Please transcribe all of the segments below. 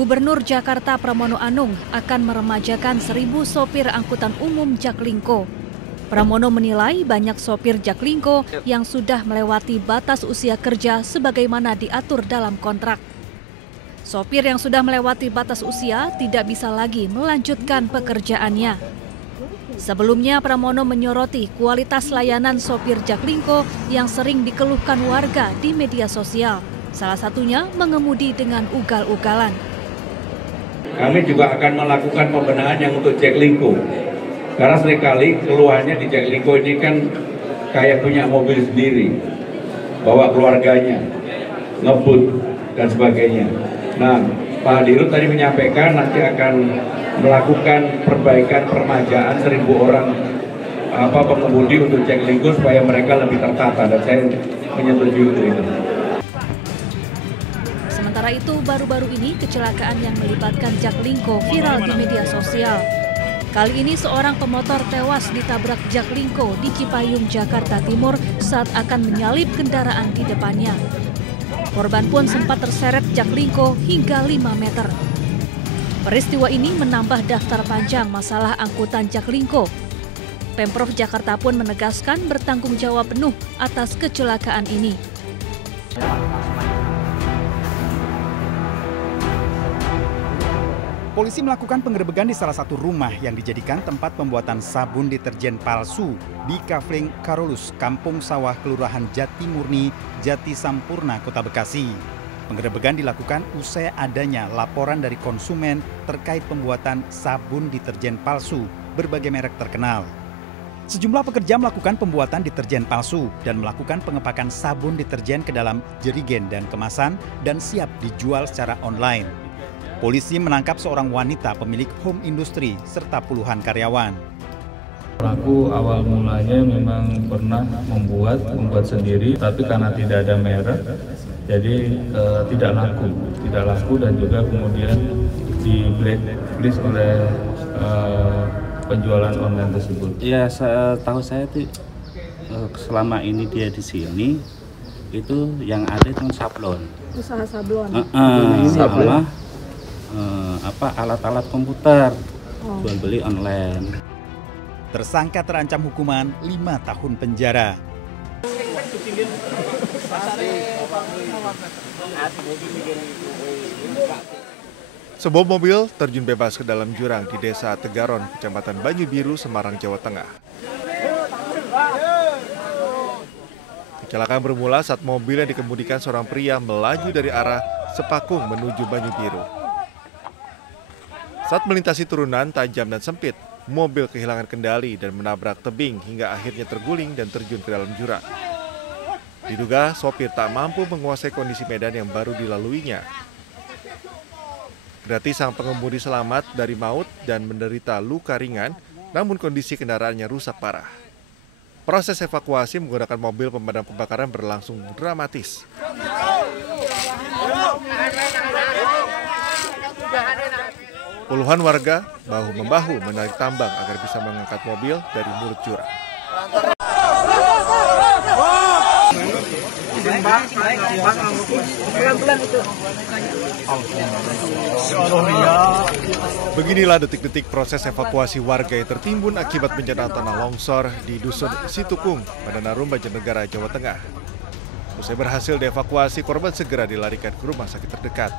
Gubernur Jakarta Pramono Anung akan meremajakan 1.000 sopir angkutan umum Jaklingko. Pramono menilai banyak sopir Jaklingko yang sudah melewati batas usia kerja sebagaimana diatur dalam kontrak. Sopir yang sudah melewati batas usia tidak bisa lagi melanjutkan pekerjaannya. Sebelumnya Pramono menyoroti kualitas layanan sopir Jaklingko yang sering dikeluhkan warga di media sosial. Salah satunya mengemudi dengan ugal-ugalan. Kami juga akan melakukan pembenahan yang untuk Jaklingko. Karena seringkali keluhannya di Jaklingko ini kan kayak punya mobil sendiri, bawa keluarganya, ngebut dan sebagainya. Nah, Pak Dirut tadi menyampaikan nanti akan melakukan perbaikan permajaan 1.000 orang pengemudi untuk Jaklingko supaya mereka lebih tertata, dan saya menyetujui untuk itu. Sementara itu, baru-baru ini kecelakaan yang melibatkan Jaklingko viral di media sosial. Kali ini seorang pemotor tewas ditabrak Jaklingko di Cipayung, Jakarta Timur saat akan menyalip kendaraan di depannya. Korban pun sempat terseret Jaklingko hingga 5 meter. Peristiwa ini menambah daftar panjang masalah angkutan Jaklingko. Pemprov Jakarta pun menegaskan bertanggung jawab penuh atas kecelakaan ini. Polisi melakukan penggerebekan di salah satu rumah yang dijadikan tempat pembuatan sabun deterjen palsu di Kafling Karolus, Kampung Sawah, Kelurahan Jati Murni, Jati Sampurna, Kota Bekasi. Penggerebekan dilakukan usai adanya laporan dari konsumen terkait pembuatan sabun deterjen palsu berbagai merek terkenal. Sejumlah pekerja melakukan pembuatan deterjen palsu dan melakukan pengepakan sabun deterjen ke dalam jerigen dan kemasan dan siap dijual secara online. Polisi menangkap seorang wanita pemilik home industry serta puluhan karyawan. Pelaku awal mulanya memang pernah membuat sendiri, tapi karena tidak ada merek, jadi tidak laku dan juga kemudian di blacklist oleh penjualan online tersebut. Ya, tahu saya itu selama ini dia di sini itu yang ada itu sablon. Usaha sablon. Sama alat-alat komputer, jual beli online. Tersangka terancam hukuman 5 tahun penjara. Sebuah mobil terjun bebas ke dalam jurang di Desa Tegaron, Kecamatan Banyu Biru, Semarang, Jawa Tengah. Kecelakaan bermula saat mobil yang dikemudikan seorang pria melaju dari arah Sepakung menuju Banyu Biru. Saat melintasi turunan tajam dan sempit, mobil kehilangan kendali dan menabrak tebing hingga akhirnya terguling dan terjun ke dalam jurang. Diduga sopir tak mampu menguasai kondisi medan yang baru dilaluinya. Berarti sang pengemudi selamat dari maut dan menderita luka ringan, namun kondisi kendaraannya rusak parah. Proses evakuasi menggunakan mobil pemadam kebakaran berlangsung dramatis. Puluhan warga bahu-membahu menarik tambang agar bisa mengangkat mobil dari mulut jurang. Beginilah detik-detik proses evakuasi warga yang tertimbun akibat bencana tanah longsor di Dusun Situkung, Padanarum, Banjarnegara, Jawa Tengah. Usai berhasil dievakuasi, korban segera dilarikan ke rumah sakit terdekat.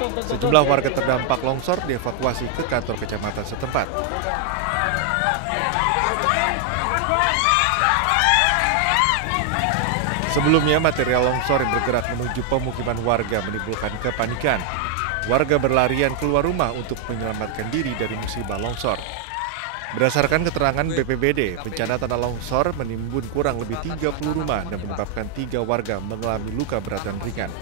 Sejumlah warga terdampak longsor dievakuasi ke kantor kecamatan setempat. Sebelumnya, material longsor yang bergerak menuju pemukiman warga menimbulkan kepanikan. Warga berlarian keluar rumah untuk menyelamatkan diri dari musibah longsor. Berdasarkan keterangan BPBD, bencana tanah longsor menimbun kurang lebih 30 rumah dan menyebabkan 3 warga mengalami luka berat dan ringan.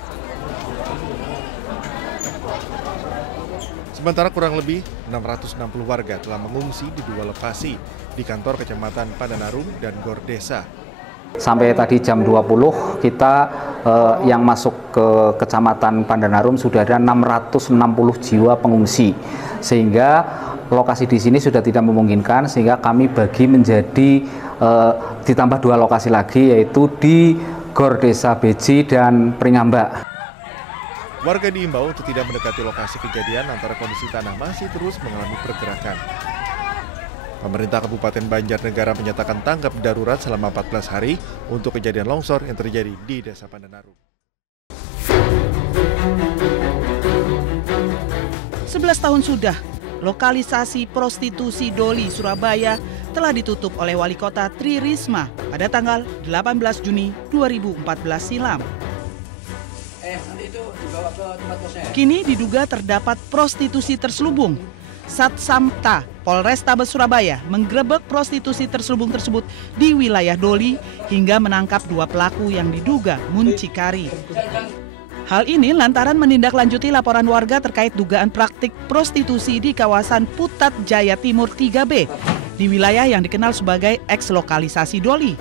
Sementara kurang lebih 660 warga telah mengungsi di 2 lokasi, di kantor Kecamatan Padanarum dan Gor Desa. Sampai tadi jam 20 kita yang masuk ke Kecamatan Padanarum sudah ada 660 jiwa pengungsi, sehingga lokasi di sini sudah tidak memungkinkan, sehingga kami bagi menjadi ditambah 2 lokasi lagi, yaitu di Gor Desa Beji dan Pringambak. Warga diimbau untuk tidak mendekati lokasi kejadian antara kondisi tanah masih terus mengalami pergerakan. Pemerintah Kabupaten Banjarnegara menyatakan tanggap darurat selama 14 hari untuk kejadian longsor yang terjadi di Desa Pandanarum. 11 tahun sudah, lokalisasi prostitusi Doli Surabaya telah ditutup oleh Wali Kota Tri Risma pada tanggal 18 Juni 2014 silam. Kini diduga terdapat prostitusi terselubung. Satsamta Polrestabes Surabaya menggerebek prostitusi terselubung tersebut di wilayah Doli hingga menangkap 2 pelaku yang diduga muncikari. Hal ini lantaran menindaklanjuti laporan warga terkait dugaan praktik prostitusi di kawasan Putat Jaya Timur 3B di wilayah yang dikenal sebagai eks-lokalisasi Doli.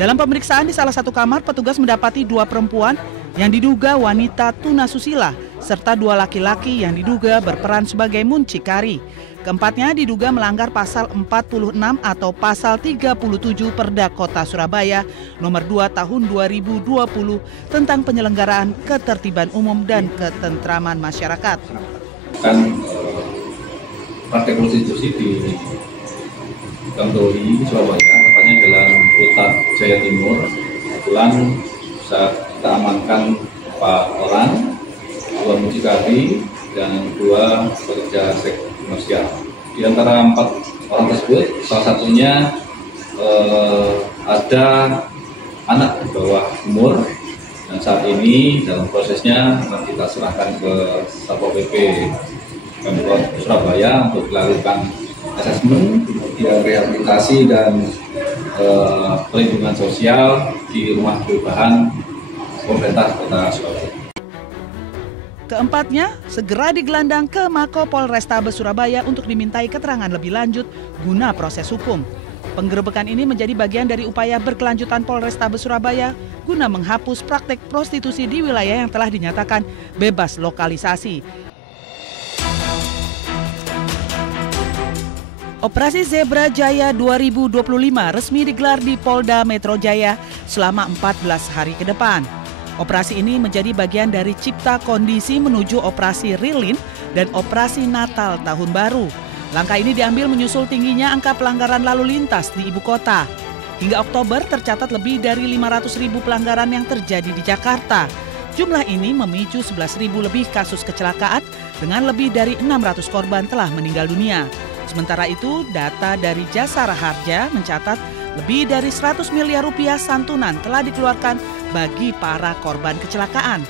Dalam pemeriksaan di salah satu kamar, petugas mendapati 2 perempuan yang diduga wanita tunasusila serta 2 laki-laki yang diduga berperan sebagai muncikari. Keempatnya diduga melanggar pasal 46 atau pasal 37 Perda Kota Surabaya nomor 2 tahun 2020 tentang penyelenggaraan ketertiban umum dan ketentraman masyarakat. Kan praktek prostitusi di Doli Surabaya, tepatnya dalam Putat Jaya Timur. Kebetulan bisa kita amankan 4 orang, 2 mucikari dan 2 pekerja seks komersial. Di antara 4 orang tersebut, salah satunya ada anak di bawah umur, dan saat ini dalam prosesnya kita serahkan ke Satpol PP Pemkot Surabaya untuk dilakukan asesmen, kemudian rehabilitasi dan perlindungan sosial di rumah perubahan pemerintah Kota Surabaya. Keempatnya segera digelandang ke Mako Polrestabes Surabaya untuk dimintai keterangan lebih lanjut guna proses hukum. Penggerebekan ini menjadi bagian dari upaya berkelanjutan Polrestabes Surabaya guna menghapus praktek prostitusi di wilayah yang telah dinyatakan bebas lokalisasi. Operasi Zebra Jaya 2025 resmi digelar di Polda Metro Jaya selama 14 hari ke depan. Operasi ini menjadi bagian dari Cipta Kondisi menuju Operasi Rilin dan Operasi Natal Tahun Baru. Langkah ini diambil menyusul tingginya angka pelanggaran lalu lintas di ibu kota. Hingga Oktober tercatat lebih dari 500.000 pelanggaran yang terjadi di Jakarta. Jumlah ini memicu 11.000 lebih kasus kecelakaan dengan lebih dari 600 korban telah meninggal dunia. Sementara itu, data dari Jasara Harja mencatat lebih dari 100 miliar rupiah santunan telah dikeluarkan bagi para korban kecelakaan.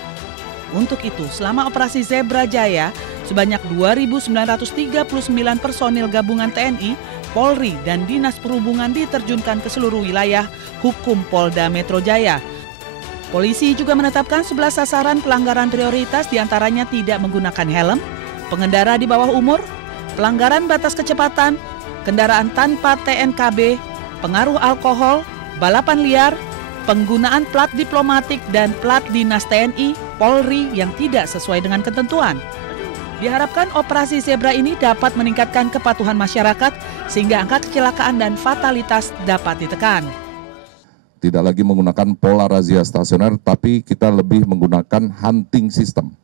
Untuk itu, selama operasi Zebra Jaya, sebanyak 2.939 personil gabungan TNI, Polri, dan Dinas Perhubungan diterjunkan ke seluruh wilayah hukum Polda Metro Jaya. Polisi juga menetapkan 11 sasaran pelanggaran prioritas, diantaranya tidak menggunakan helm, pengendara di bawah umur, pelanggaran batas kecepatan, kendaraan tanpa TNKB, pengaruh alkohol, balapan liar, penggunaan plat diplomatik dan plat dinas TNI, Polri yang tidak sesuai dengan ketentuan. Diharapkan operasi Zebra ini dapat meningkatkan kepatuhan masyarakat sehingga angka kecelakaan dan fatalitas dapat ditekan. Tidak lagi menggunakan pola razia stasioner, tapi kita lebih menggunakan hunting system.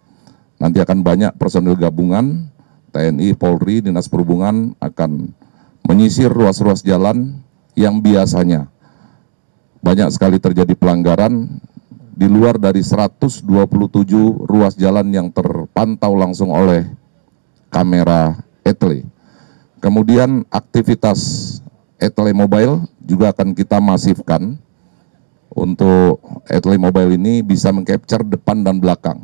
Nanti akan banyak personil gabungan, TNI, Polri, Dinas Perhubungan akan menyisir ruas-ruas jalan yang biasanya banyak sekali terjadi pelanggaran di luar dari 127 ruas jalan yang terpantau langsung oleh kamera etle. Kemudian aktivitas etle mobile juga akan kita masifkan. Untuk etle mobile ini bisa mengcapture depan dan belakang.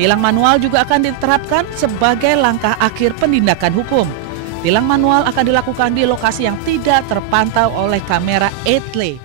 Tilang manual juga akan diterapkan sebagai langkah akhir penindakan hukum. Tilang manual akan dilakukan di lokasi yang tidak terpantau oleh kamera etle.